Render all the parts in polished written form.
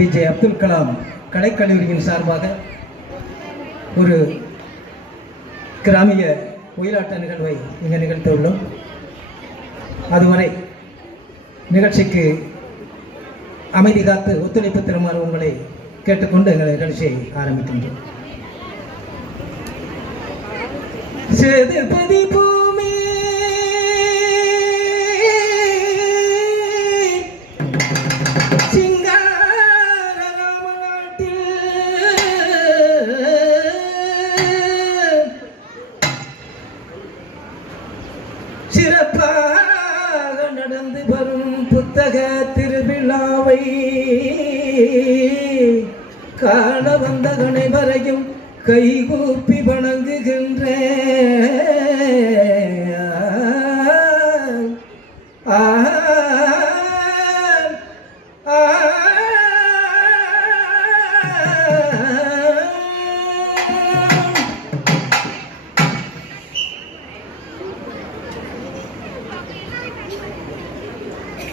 PJ Abdul Kalam கலைக்கல்லூரியின் சார்பாக ஒரு கிராமிய ஒயிலாட்ட நிகழ்வை இங்கே நிகழ்த்தியுள்ளோம். அதுவரை நிகழ்ச்சிக்கு அமைதி காத்து ஒத்துழைப்பு தருமாறு உங்களை கேட்டுக்கொண்டு எங்கள் நிகழ்ச்சியை ஆரம்பிக்கின்றோம். சேதுபதி பூமி சிறப்பாக நடந்து வரும் புத்தக திருவிழாவை காண வந்த அனைவரையும் கைகூப்பி வணங்குகின்ற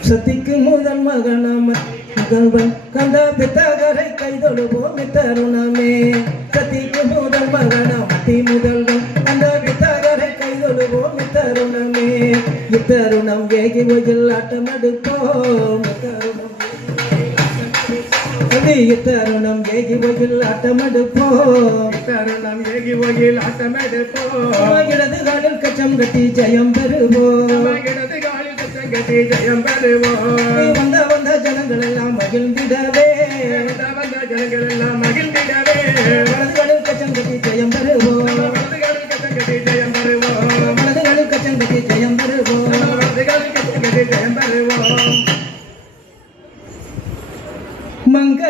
சத்திக்கு முதல் மகனாம கல்வன் கந்த பித்தகரை கைதொழுவோம் தருணமே. சத்திக்கு முதல் மகனாமதி முதல்வன் கந்த பித்தகரை கைதொழுவோம் தருணமே. இத்தருணம் ஏகி ஒயில் ஆட்டம் எடுப்போம். இத்தருணம் ஏகி ஒயில் ஆட்டம் எடுப்போம். தருணம் ஏகி ஒயில் ஆட்டம் எடுப்போம். இடது காலில் கச்சம் கட்டி ஜெயம் பெறுவோம். இடது காலில் கச்சம் கட்டி ஜெயம் பெறுவோம். வந்த ஜனங்கள் எல்லாம் மகிழ்ந்திடவே. வந்த ஜனங்கள் எல்லாம்